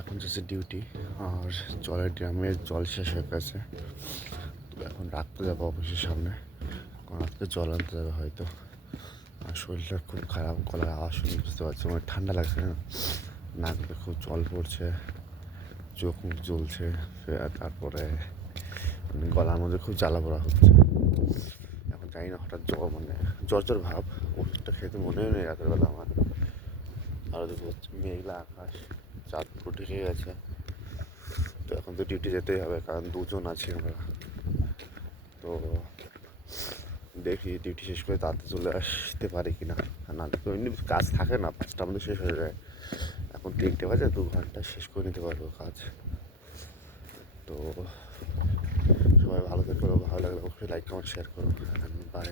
এখন যাচ্ছে ডিউটি, আর জলের ড্রামের জল শেষ হয়ে গেছে। তো এখন রাখতে যাবো অফিসের সামনে, কারণ আজকে জল আনতে যাবে হয়তো। আর শরীরটা খুব খারাপ, গলার আওয়াজ শুনে বুঝতে পারছি আমার ঠান্ডা লাগছে না, নাক দিয়ে খুব জল পড়ছে, চোখ মুখ জ্বলছে, তারপরে গলার মধ্যে খুব জ্বালা পোড়া হচ্ছে। এখন জানি না, হঠাৎ জ্বর জ্বর ভাব। ওষুধটা খেতে মনেও নেই রাতের বেলা আমার। আরও দেখতে পাচ্ছি মেঘলা আকাশ, চাঁদ পুরো ঢেকে গেছে। তো এখন তো ডিউটি যেতেই হবে, কারণ দুজন আছি আমরা। তো দেখি ডিউটি শেষ করে তাড়াতাড়ি চলে আসতে পারি কি না। না তো এমনি কাজ থাকে না, 5টার মধ্যে শেষ হয়ে যায়। এখন 3টে বাজে, 2 ঘন্টা শেষ করে নিতে পারবো কাজ। তো সবাই ভালো থেকো, ভালো লাগলে অবশ্যই লাইক কমেন্ট শেয়ার করো। বাই।